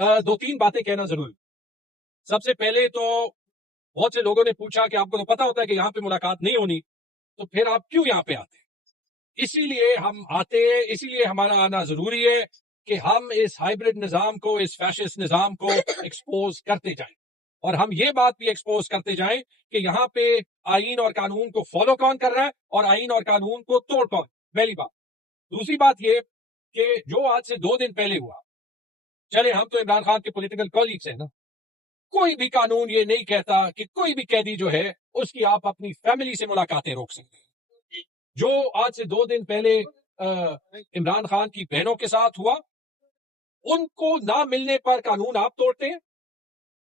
दो तीन बातें कहना जरूरी। सबसे पहले तो बहुत से लोगों ने पूछा कि आपको तो पता होता है कि यहाँ पे मुलाकात नहीं होनी, तो फिर आप क्यों यहाँ पे आते हैं? इसीलिए हम आते हैं, इसीलिए हमारा आना जरूरी है कि हम इस हाइब्रिड निजाम को, इस फैशिस्ट निजाम को एक्सपोज करते जाएं, और हम ये बात भी एक्सपोज करते जाएं कि यहाँ पे आईन और कानून को फॉलो कौन कर रहा है और आईन और कानून को तोड़ कौन। पहली बात। दूसरी बात ये कि जो आज से 2 दिन पहले हुआ, चले हम तो इमरान खान के पॉलिटिकल कॉलीग्स हैं ना, कोई भी कानून ये नहीं कहता कि कोई भी कैदी जो है उसकी आप अपनी फैमिली से मुलाकातें रोक सकते हैं। जो आज से 2 दिन पहले इमरान खान की बहनों के साथ हुआ, उनको ना मिलने पर कानून आप तोड़ते हैं,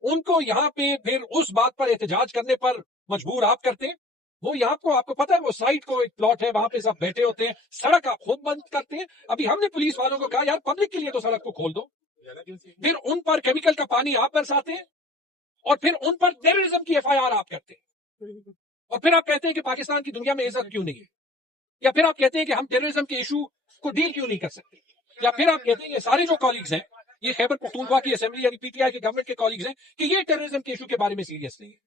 उनको यहाँ पे फिर उस बात पर एहतजाज करने पर मजबूर आप करते हैं। वो यहाँ को आपको पता है, वो साइड को एक प्लॉट है, वहां पे सब बैठे होते हैं, सड़क आप खुद बंद करते हैं। अभी हमने पुलिस वालों को कहा यार पब्लिक के लिए तो सड़क को खोल दो, फिर उन पर केमिकल का पानी आप बरसाते हैं और फिर उन पर टेररिज्म की एफआईआर आप करते हैं, और फिर आप कहते हैं कि पाकिस्तान की दुनिया में इज्जत क्यों नहीं है, या फिर आप कहते हैं कि हम टेररिज्म के इशू को डील क्यों नहीं कर सकते, या फिर आप कहते हैं ये सारे जो कॉलीग्स हैं, ये खैबर पख्तूनख्वा की असेंबली यानी पीटीआई के गवर्नमेंट के कॉलीग्स हैं, कि ये टेररिज्म के इशू के बारे में सीरियस नहीं है।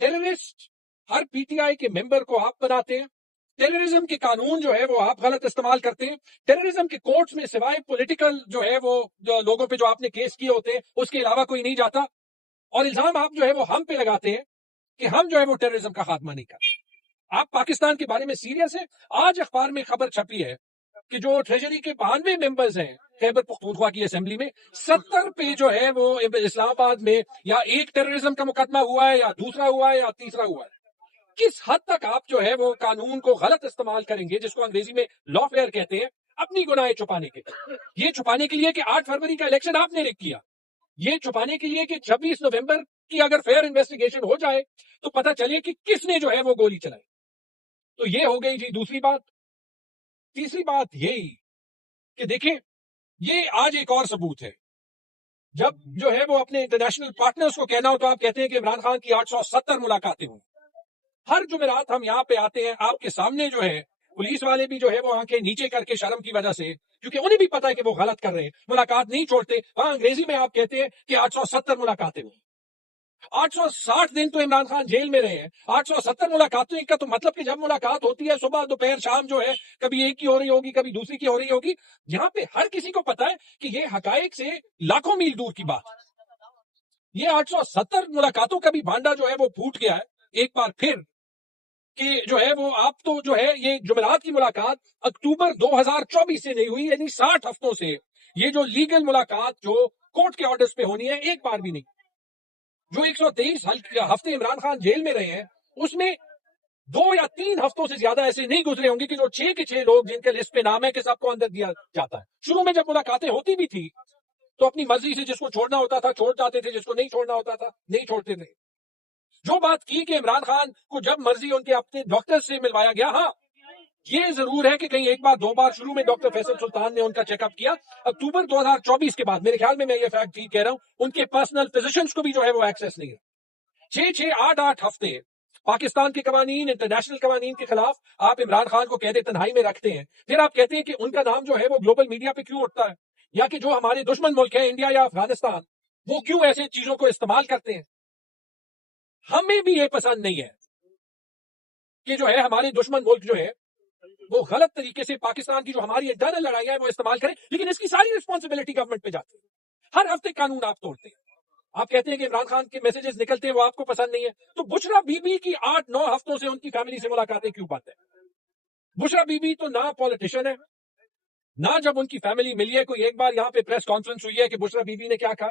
टेररिस्ट हर पीटीआई के मेंबर को आप बनाते हैं, टेररिज्म के कानून जो है वो आप गलत इस्तेमाल करते हैं, टेररिज्म के कोर्ट्स में सिवाय पॉलिटिकल जो है वो जो लोगों पे जो आपने केस किए होते हैं उसके अलावा कोई नहीं जाता, और इल्जाम आप जो है वो हम पे लगाते हैं कि हम जो है वो टेररिज्म का खात्मा नहीं करते। आप पाकिस्तान के बारे में सीरियस है? आज अखबार में खबर छपी है कि जो ट्रेजरी के 92 मेंबर्स हैं खैबर पख्तूनख्वा की असेंबली में, 70 पे जो है वो इस्लामाबाद में या एक टेररिज्म का मुकदमा हुआ है, या दूसरा हुआ है, या तीसरा हुआ है। किस हद तक आप जो है वो कानून को गलत इस्तेमाल करेंगे, जिसको अंग्रेजी में लॉफेयर कहते हैं, अपनी गुनाहें छुपाने के लिए। ये छुपाने के लिए कि 8 फरवरी का इलेक्शन आपने रिग किया, ये छुपाने के लिए कि 26 नवंबर की अगर फेयर इन्वेस्टिगेशन हो जाए तो पता चले कि किसने जो है वो गोली चलाई। तो ये हो गई जी दूसरी बात। तीसरी बात यही कि देखें, ये आज एक और सबूत है, जब जो है वो अपने इंटरनेशनल पार्टनर्स को कहना हो तो आप कहते हैं कि इमरान खान की 870 मुलाकातें हुई। हर जुमेरात हम यहाँ पे आते हैं, आपके सामने जो है पुलिस वाले भी जो है वो आंखें नीचे करके शर्म की वजह से, क्योंकि उन्हें भी पता है कि वो गलत कर रहे हैं, मुलाकात नहीं छोड़ते। वहां अंग्रेजी में आप कहते हैं कि 870 मुलाकातें हुई। 860 दिन तो इमरान खान जेल में रहे हैं, 870 मुलाकातें का तो मतलब कि जब मुलाकात होती है सुबह दोपहर शाम जो है, कभी एक की हो रही होगी, कभी दूसरी की हो रही होगी। यहाँ पे हर किसी को पता है कि ये हकायक से लाखों मील दूर की बात। ये 870 मुलाकातों का भी भांडा जो है वो फूट गया है एक बार फिर, कि जो है वो आप तो जो है ये जुमेरात की मुलाकात अक्टूबर 2024 से नहीं हुई, यानी 60 हफ्तों से ये जो लीगल मुलाकात जो कोर्ट के ऑर्डर्स पे होनी है, एक बार भी नहीं। जो 123 हफ्ते इमरान खान जेल में रहे हैं, उसमें 2 या 3 हफ्तों से ज्यादा ऐसे नहीं गुजरे होंगे कि जो 6 के 6 लोग जिनके लिस्ट पे नाम है कि सबको अंदर दिया जाता है। शुरू में जब मुलाकातें होती भी थी तो अपनी मर्जी से जिसको छोड़ना होता था छोड़ जाते थे, जिसको नहीं छोड़ना होता था नहीं छोड़ते थे। जो बात की कि इमरान खान को जब मर्जी उनके अपने डॉक्टर से मिलवाया गया, हाँ ये जरूर है कि कहीं एक बार 2 बार शुरू में डॉक्टर फैसल सुल्तान ने उनका चेकअप किया। अक्टूबर 2024 के बाद मेरे ख्याल में मैं ये फैक्ट ठीक कह रहा हूं, उनके पर्सनल फिजिशियंस को भी जो है वो एक्सेस नहीं है। 6-6, 8-8 हफ्ते पाकिस्तान के कवानीन, इंटरनेशनल कवानीन के खिलाफ आप इमरान खान को कहते तन्हाई में रखते हैं, फिर आप कहते हैं कि उनका नाम जो है वो ग्लोबल मीडिया पे क्यों उठता है, या कि जो हमारे दुश्मन मुल्क है इंडिया या अफगानिस्तान, वो क्यों ऐसे चीजों को इस्तेमाल करते हैं। हमें भी ये पसंद नहीं है कि जो है हमारे दुश्मन मुल्क जो है वो गलत तरीके से पाकिस्तान की जो हमारी इंटरनल लड़ाई है वो इस्तेमाल करें, लेकिन इसकी सारी रिस्पॉन्सिबिलिटी गवर्नमेंट पे जाती है। हर हफ्ते कानून आप तोड़ते हैं, आप कहते हैं कि इमरान खान के मैसेजेस निकलते हैं वो आपको पसंद नहीं है, तो बुशरा बीबी की 8-9 हफ्तों से उनकी फैमिली से मुलाकातें क्यों बंद है? बुशरा बीबी तो ना पॉलिटिशियन है, ना जब उनकी फैमिली मिली है कोई एक बार यहाँ पे प्रेस कॉन्फ्रेंस हुई है कि बुशरा बीबी ने क्या कहा,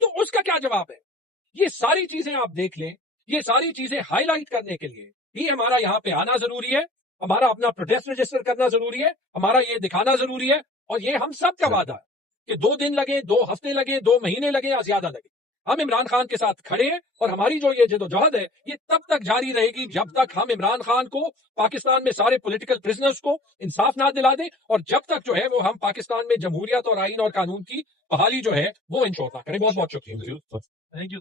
तो उसका क्या जवाब है? ये सारी चीजें आप देख लें, ये सारी चीजें हाईलाइट करने के लिए ही हमारा यहाँ पे आना जरूरी है, हमारा अपना प्रोटेस्ट रजिस्टर करना जरूरी है, हमारा ये दिखाना जरूरी है, और ये हम सब का वादा है कि 2 दिन लगे, 2 हफ्ते लगे, 2 महीने लगे या ज्यादा लगे, हम इमरान खान के साथ खड़े हैं, और हमारी जो ये जदोजहद है ये तब तक जारी रहेगी जब तक हम इमरान खान को, पाकिस्तान में सारे पॉलिटिकल प्रिजनर्स को इंसाफ ना दिला दें, और जब तक जो है वो हम पाकिस्तान में जमहूरियत और आईन और कानून की बहाली जो है वो इंश्योर ना करें। बहुत बहुत शुक्रिया। Thank you.